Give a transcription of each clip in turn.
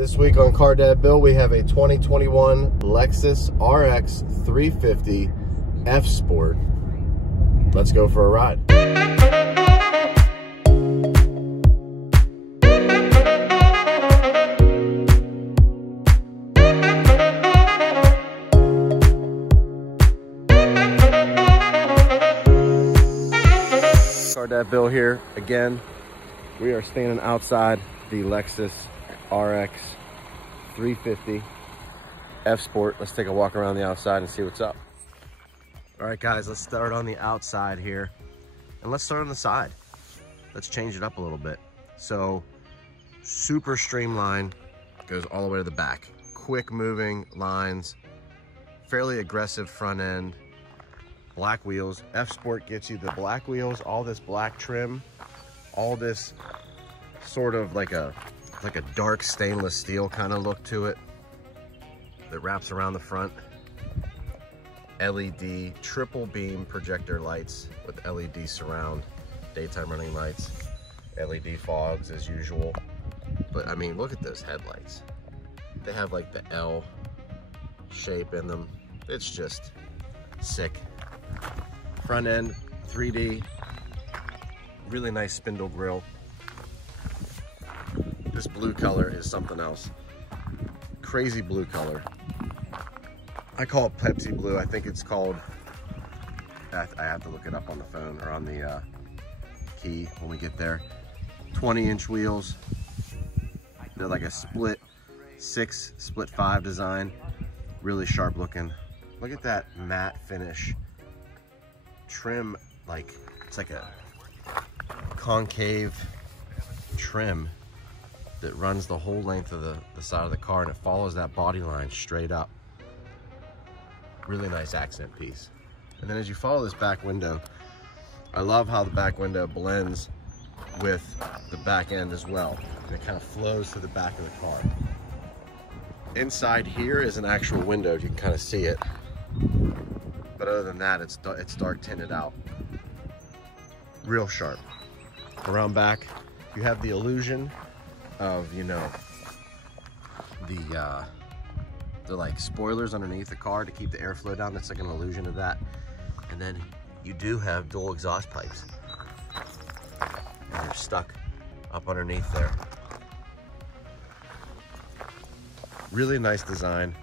This week on CarDadBill, we have a 2021 Lexus RX 350 F Sport. Let's go for a ride. CarDadBill here again. We are standing outside the Lexus RX 350 F Sport. Let's take a walk around the outside and see what's up. All right, guys, let's start on the outside here. And let's start on the side. Let's change it up a little bit. So, super streamlined, goes all the way to the back. Quick moving lines, fairly aggressive front end, black wheels. F Sport gets you the black wheels, all this black trim, all this sort of like a dark stainless steel kind of look to it that wraps around the front. LED triple beam projector lights with LED surround, daytime running lights, LED fogs as usual. But I mean, look at those headlights. They have like the L shape in them. It's just sick. Front end 3D, really nice spindle grille. This blue color is something else. Crazy blue color. I call it Pepsi blue. I think it's called, I have to look it up on the phone or on the key when we get there. 20-inch wheels. They're like a split 6, split 5 design. Really sharp looking. Look at that matte finish. Trim, like, it's like a concave trim that runs the whole length of the side of the car, and it follows that body line straight up. Really nice accent piece. And then as you follow this back window, I love how the back window blends with the back end as well. And it kind of flows to the back of the car. Inside here is an actual window, you can kind of see it. But other than that, it's dark tinted out. Real sharp. Around back, you have the illusion of, you know, the like spoilers underneath the car to keep the airflow down. That's like an illusion of that. And then you do have dual exhaust pipes. And they're stuck up underneath there. Really nice design.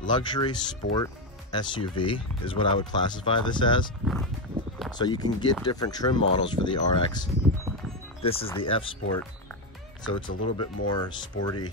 Luxury sport SUV is what I would classify this as. So you can get different trim models for the RX. This is the F Sport, so it's a little bit more sporty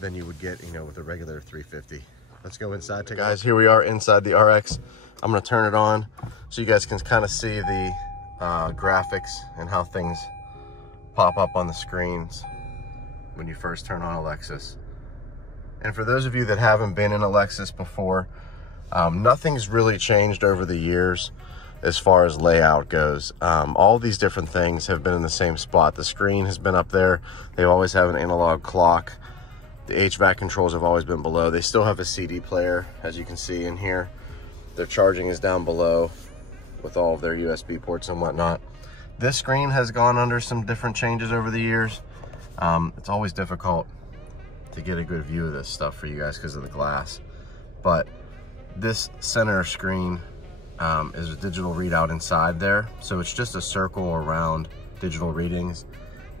than you would get, you know, with a regular 350. Let's go inside. Guys, here we are inside the RX. I'm gonna turn it on so you guys can kind of see the graphics and how things pop up on the screens when you first turn on a Lexus. And for those of you that haven't been in a Lexus before, nothing's really changed over the years as far as layout goes. All these different things have been in the same spot. The screen has been up there. They always have an analog clock. The HVAC controls have always been below. They still have a CD player, as you can see in here. Their charging is down below with all of their USB ports and whatnot. This screen has gone under some different changes over the years. It's always difficult to get a good view of this stuff for you guys because of the glass. But this center screen is a digital readout inside there. So it's just a circle around digital readings.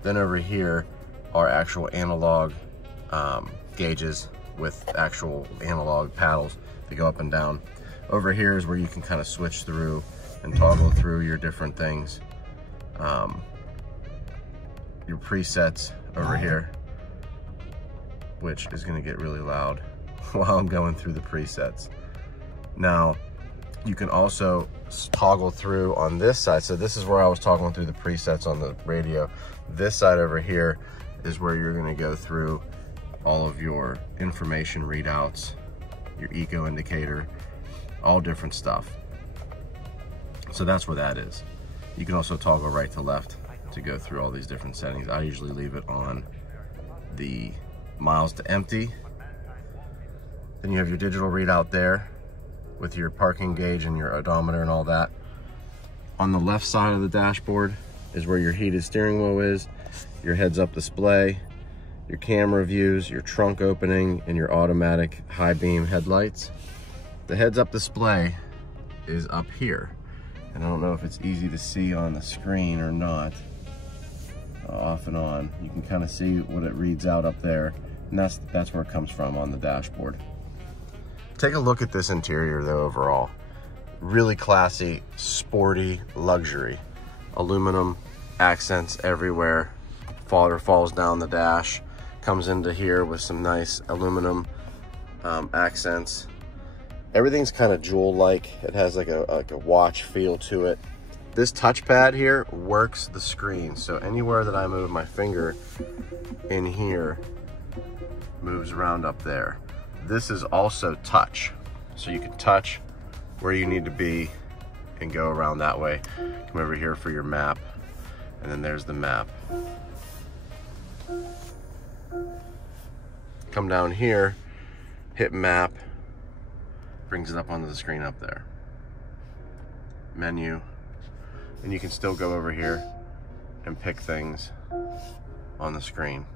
Then over here are actual analog gauges with actual analog paddles that go up and down. Over here is where you can kind of switch through and toggle through your different things. Your presets over here, which is gonna get really loud while I'm going through the presets. Now, you can also toggle through on this side. So this is where I was toggling through the presets on the radio. This side over here is where you're gonna go through all of your information readouts, your eco indicator, all different stuff. So that's where that is. You can also toggle right to left to go through all these different settings. I usually leave it on the miles to empty. Then you have your digital readout there with your parking gauge and your odometer and all that. On the left side of the dashboard is where your heated steering wheel is, your heads-up display, your camera views, your trunk opening, and your automatic high beam headlights. The heads-up display is up here, and I don't know if it's easy to see on the screen or not. Off and on, you can kind of see what it reads out up there, and that's where it comes from on the dashboard. Take a look at this interior though. Overall, really classy, sporty, luxury. Aluminum accents everywhere. Falls down the dash, comes into here with some nice aluminum accents. Everything's kind of jewel-like. It has like a watch feel to it. This touchpad here works the screen, so anywhere that I move my finger in here moves around up there. This is also touch, so you can touch where you need to be and go around that way. Come over here for your map, and then there's the map. Come down here, hit map, brings it up onto the screen up there. Menu, and you can still go over here and pick things on the screen.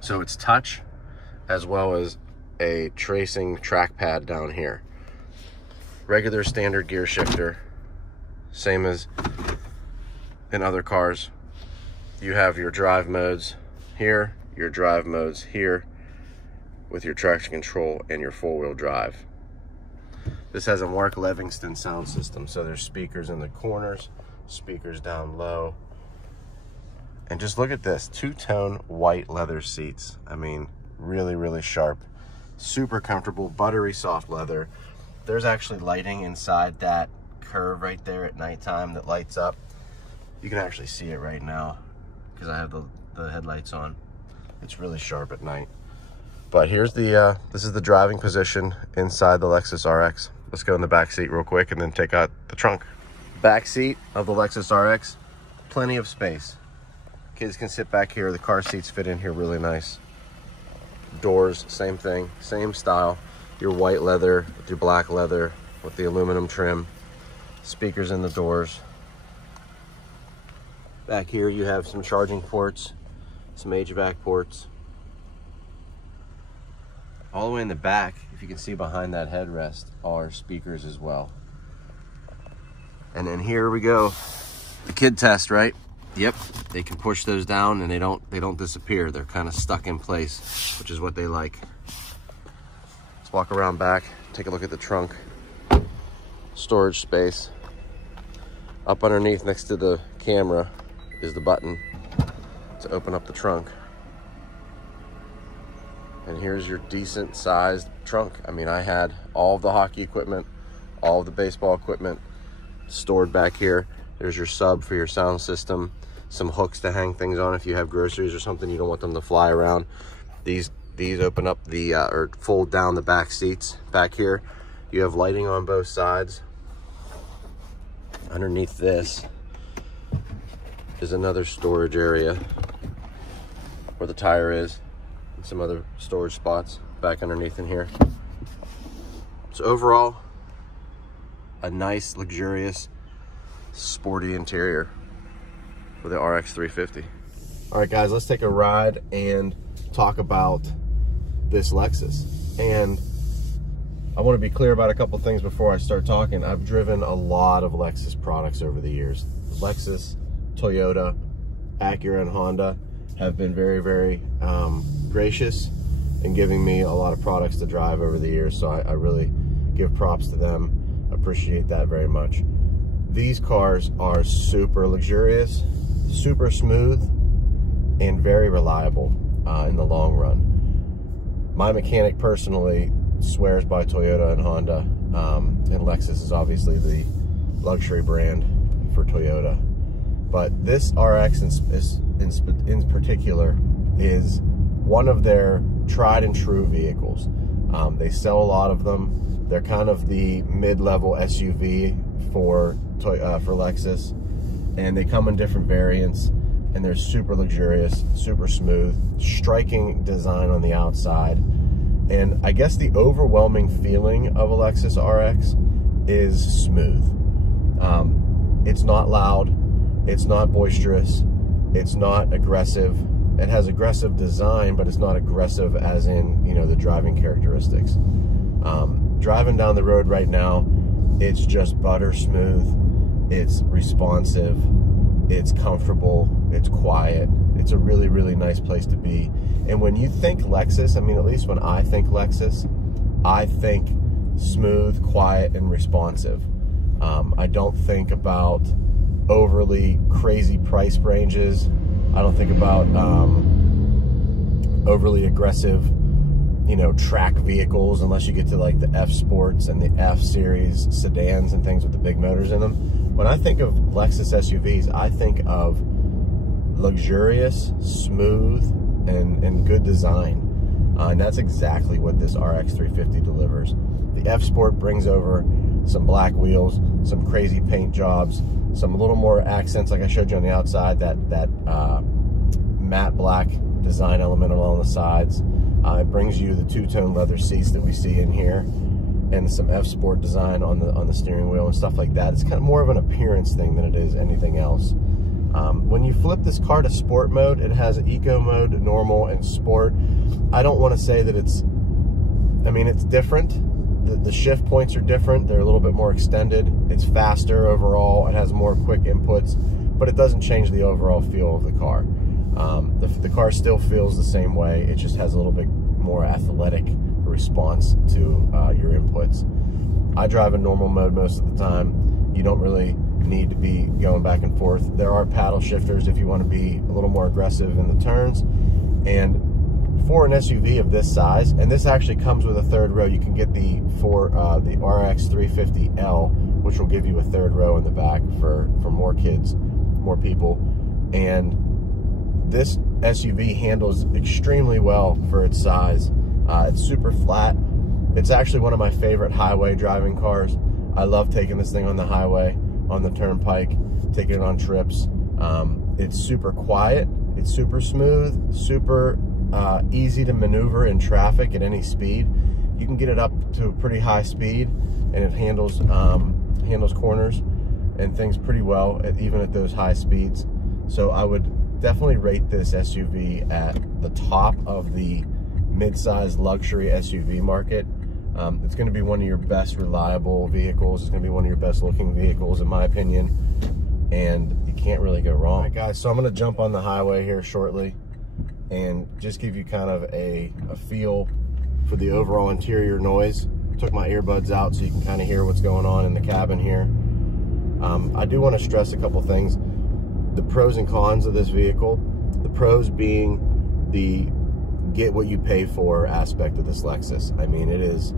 So it's touch as well as a tracing trackpad down here. Regular standard gear shifter, same as in other cars. You have your drive modes here, your drive modes here, with your traction control and your four-wheel drive. This has a Mark Livingston sound system, so there's speakers in the corners, speakers down low. And just look at this, two-tone white leather seats. I mean, really, really sharp. Super comfortable, buttery soft leather. There's actually lighting inside that curve right there at nighttime that lights up. You can actually see it right now because I have the headlights on. It's really sharp at night. But here's the, this is the driving position inside the Lexus RX. Let's go in the back seat real quick and then take out the trunk. Back seat of the Lexus RX, plenty of space. Kids can sit back here. The car seats fit in here really nice. Doors, same thing, same style. Your white leather with your black leather with the aluminum trim. Speakers in the doors. Back here you have some charging ports, some HVAC ports. All the way in the back, if you can see behind that headrest, are speakers as well. And then here we go, the kid test, right? Yep, they can push those down and they don't disappear. They're kind of stuck in place, which is what they like. Let's walk around back, take a look at the trunk. Storage space. Up underneath next to the camera is the button to open up the trunk. And here's your decent sized trunk. I mean, I had all of the hockey equipment, all of the baseball equipment stored back here. There's your sub for your sound system, some hooks to hang things on if you have groceries or something you don't want them to fly around. These open up the, or fold down the back seats back here. You have lighting on both sides. Underneath this is another storage area where the tire is. Some other storage spots back underneath in here. So overall, a nice, luxurious, sporty interior with the RX350. All right, guys, let's take a ride and talk about this Lexus. And I want to be clear about a couple things before I start talking. I've driven a lot of Lexus products over the years. Lexus, Toyota, Acura, and Honda have been very, very gracious in giving me a lot of products to drive over the years, so I really give props to them. Appreciate that very much. These cars are super luxurious, super smooth, and very reliable in the long run. My mechanic personally swears by Toyota and Honda, and Lexus is obviously the luxury brand for Toyota. But this RX in particular is one of their tried and true vehicles. They sell a lot of them. They're kind of the mid-level SUV for Lexus, and they come in different variants, and they're super luxurious, super smooth, striking design on the outside. And I guess the overwhelming feeling of a Lexus RX is smooth. It's not loud, it's not boisterous, It's not aggressive. It has aggressive design, but it's not aggressive as in, you know, the driving characteristics. Driving down the road right now, it's just butter smooth. It's responsive. It's comfortable. It's quiet. It's a really, really nice place to be. And when you think Lexus, I mean, at least when I think Lexus, I think smooth, quiet, and responsive. I don't think about overly crazy price ranges. I don't think about overly aggressive, you know, track vehicles, unless you get to like the F Sports and the F Series sedans and things with the big motors in them. When I think of Lexus SUVs, I think of luxurious, smooth, and good design. And that's exactly what this RX350 delivers. The F Sport brings over some black wheels, some crazy paint jobs, some little more accents like I showed you on the outside, that matte black design element along the sides. It brings you the two-tone leather seats that we see in here, and some F Sport design on the steering wheel and stuff like that. It's kind of more of an appearance thing than it is anything else. When you flip this car to sport mode, it has eco mode, normal, and sport. I don't want to say that it's, I mean, it's different. The shift points are different. They're a little bit more extended. It's faster overall. It has more quick inputs, but it doesn't change the overall feel of the car. The car still feels the same way. It just has a little bit more athletic response to your inputs. I drive in normal mode most of the time. You don't really need to be going back and forth. There are paddle shifters if you want to be a little more aggressive in the turns. And for an SUV of this size, and this actually comes with a third row, you can get the RX350L, which will give you a third row in the back for more kids, more people. And this SUV handles extremely well for its size. It's super flat. It's actually one of my favorite highway driving cars. I love taking this thing on the highway, on the turnpike, taking it on trips. It's super quiet. It's super smooth, super easy to maneuver in traffic at any speed. You can get it up to a pretty high speed, and it handles corners and things pretty well, even at those high speeds. So I would definitely rate this SUV at the top of the mid-size luxury SUV market. It's going to be one of your best reliable vehicles. It's going to be one of your best looking vehicles in my opinion, and you can't really go wrong. All right, guys, so I'm going to jump on the highway here shortly and just give you kind of a feel for the overall interior noise. Took my earbuds out so you can kind of hear what's going on in the cabin here. I do want to stress a couple things. The pros and cons of this vehicle. The pros being the get what you pay for aspect of this Lexus. I mean, it is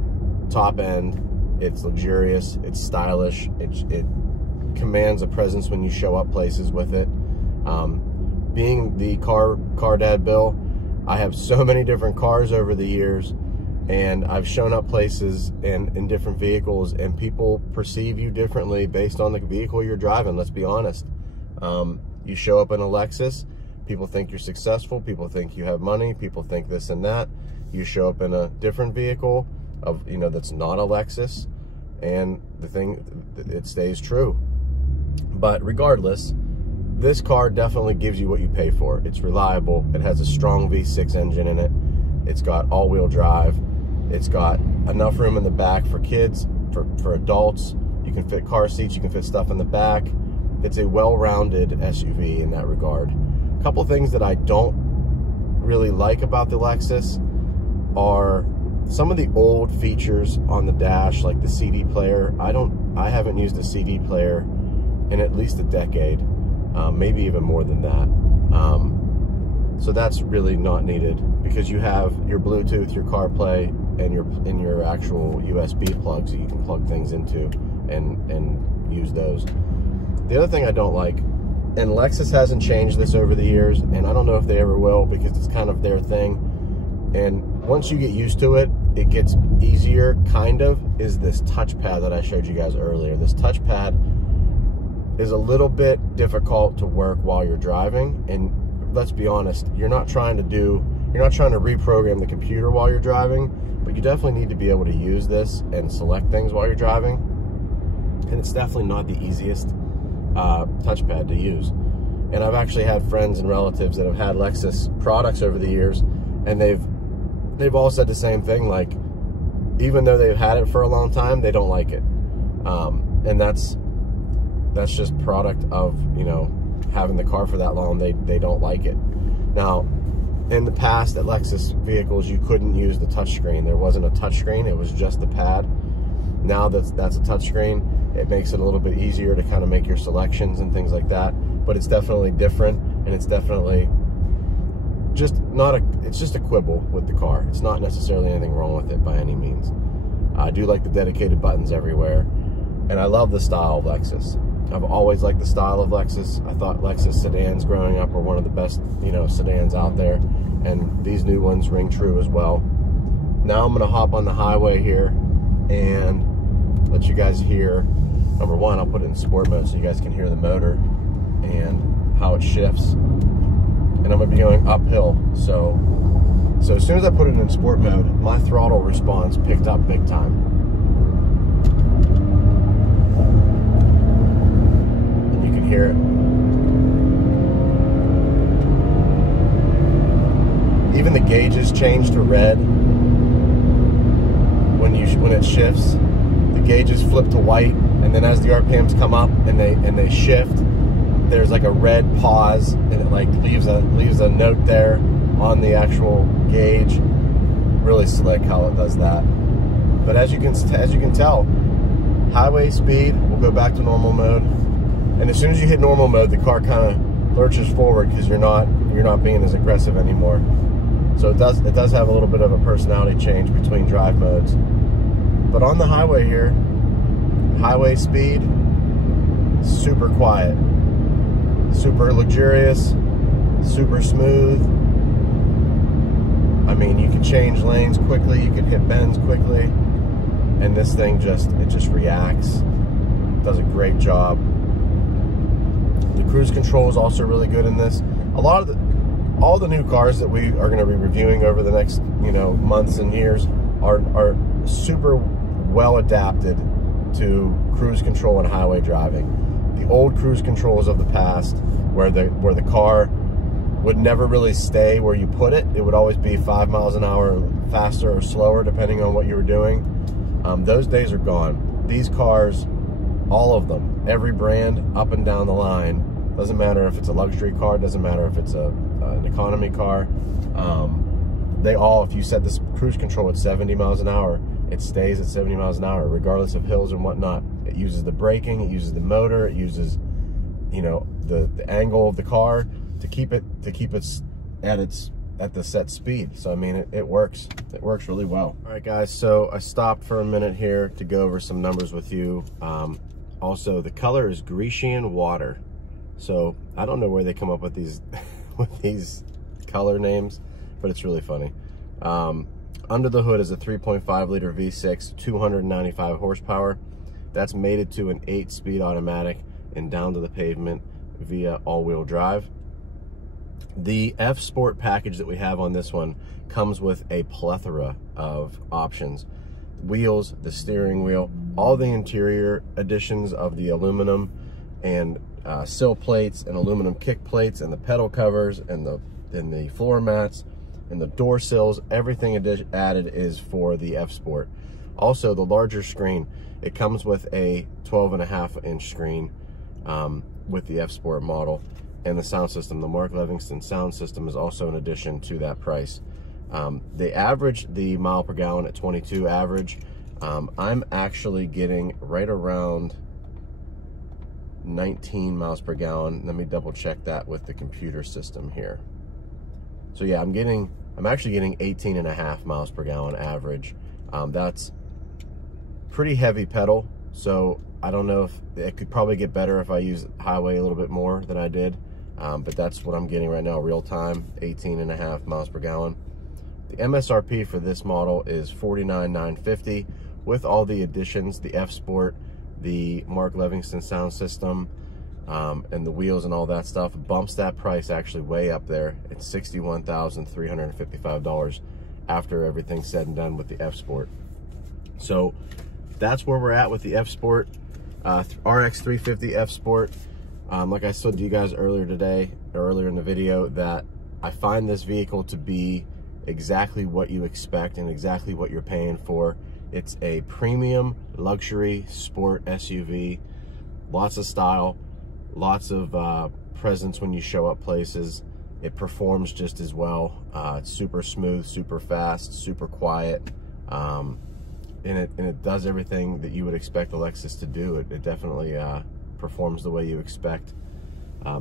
top end, it's luxurious, it's stylish, it commands a presence when you show up places with it. Being the CarDadBill, I have so many different cars over the years, and I've shown up places in different vehicles, and people perceive you differently based on the vehicle you're driving. Let's be honest. You show up in a Lexus, people think you're successful, people think you have money, people think this and that. You show up in a different vehicle of, you know, that's not a Lexus, and it stays true. But regardless, this car definitely gives you what you pay for. It's reliable. It has a strong V6 engine in it. It's got all-wheel drive. It's got enough room in the back for kids, for adults. You can fit car seats, you can fit stuff in the back. It's a well-rounded SUV in that regard. A couple things that I don't really like about the Lexus are some of the old features on the dash, like the CD player. I haven't used a CD player in at least a decade, maybe even more than that. So that's really not needed, because you have your Bluetooth, your CarPlay, and your actual USB plugs that you can plug things into and use those. The other thing I don't like, and Lexus hasn't changed this over the years, and I don't know if they ever will, because it's kind of their thing, and once you get used to it, it gets easier, kind of, is this touchpad that I showed you guys earlier. This touchpad is a little bit difficult to work while you're driving, and let's be honest, you're not trying to reprogram the computer while you're driving, but you definitely need to be able to use this and select things while you're driving, and it's definitely not the easiest touchpad to use. And I've actually had friends and relatives that have had Lexus products over the years, and they've all said the same thing, like, even though they've had it for a long time, they don't like it. And that's just product of, you know, having the car for that long. They don't like it. Now, in the past at Lexus vehicles, you couldn't use the touchscreen. There wasn't a touchscreen, it was just the pad. Now that's a touchscreen, it makes it a little bit easier to kind of make your selections and things like that. But it's definitely different, and it's definitely just it's just a quibble with the car. It's not necessarily anything wrong with it by any means. I do like the dedicated buttons everywhere, and I love the style of Lexus. I've always liked the style of Lexus. I thought Lexus sedans growing up were one of the best, you know, sedans out there, and these new ones ring true as well. Now I'm gonna hop on the highway here and let you guys hear. Number one, I'll put it in sport mode so you guys can hear the motor and how it shifts. And I'm gonna be going uphill. So as soon as I put it in sport mode, my throttle response picked up big time. And you can hear it. Even the gauges change to red when it shifts. The gauges flip to white, and then as the RPMs come up and they shift, there's like a red pause, and it like leaves a note there on the actual gauge. Really slick how it does that. But as you can tell, highway speed will go back to normal mode, and as soon as you hit normal mode, the car kind of lurches forward because you're not being as aggressive anymore. So it does have a little bit of a personality change between drive modes. But on the highway here, highway speed, super quiet, super luxurious, super smooth. I mean, you can change lanes quickly, you can hit bends quickly, and this thing just reacts. Does a great job. The cruise control is also really good in this. All the new cars that we are going to be reviewing over the next, you know, months and years are super well adapted to cruise control and highway driving. The old cruise controls of the past, where the car would never really stay where you put it. It would always be 5 miles an hour faster or slower depending on what you were doing. Those days are gone. These cars, all of them, every brand up and down the line, doesn't matter if it's a luxury car, doesn't matter if it's an economy car, they all, if you set this cruise control at 70 miles an hour, it stays at 70 miles an hour, regardless of hills and whatnot. It uses the braking, it uses the motor, it uses, you know, the angle of the car to keep it at the set speed. So I mean, it works. It works really well. All right, guys. So I stopped for a minute here to go over some numbers with you. Also, the color is Grecian water. So I don't know where they come up with these with these color names, but it's really funny. Under the hood is a 3.5 liter V6, 295 horsepower. That's mated to an 8-speed automatic and down to the pavement via all-wheel drive. The F Sport package that we have on this one comes with a plethora of options. Wheels, the steering wheel, all the interior additions of the aluminum and sill plates and aluminum kick plates and the pedal covers and the floor mats and the door sills. Everything added is for the F Sport. Also, the larger screen, it comes with a 12.5-inch screen with the F Sport model, and the sound system, the Mark Livingston sound system, is also an addition to that price. They average the mile per gallon at 22 average. I'm actually getting right around 19 miles per gallon. Let me double check that with the computer system here. So yeah, I'm actually getting 18.5 miles per gallon average. That's pretty heavy pedal, so I don't know if it could probably get better if I use highway a little bit more than I did, but that's what I'm getting right now, real time, 18.5 miles per gallon. The MSRP for this model is $49,950 with all the additions, the F Sport, the Mark Livingston sound system, and the wheels and all that stuff. Bumps that price actually way up there. It's $61,355 after everything's said and done with the F Sport. So that's where we're at with the F Sport, RX350 F Sport. Like I said to you guys earlier today, or earlier in the video, that I find this vehicle to be exactly what you expect and exactly what you're paying for. It's a premium luxury sport SUV, lots of style, lots of presence when you show up places. It performs just as well. It's super smooth, super fast, super quiet, and it does everything that you would expect a Lexus to do. It definitely performs the way you expect.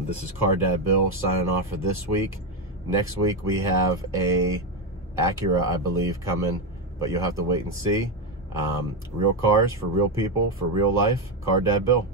This is CarDadBill signing off for this week. Next week we have a Acura, I believe, coming, but you'll have to wait and see. Real cars for real people, for real life. CarDadBill.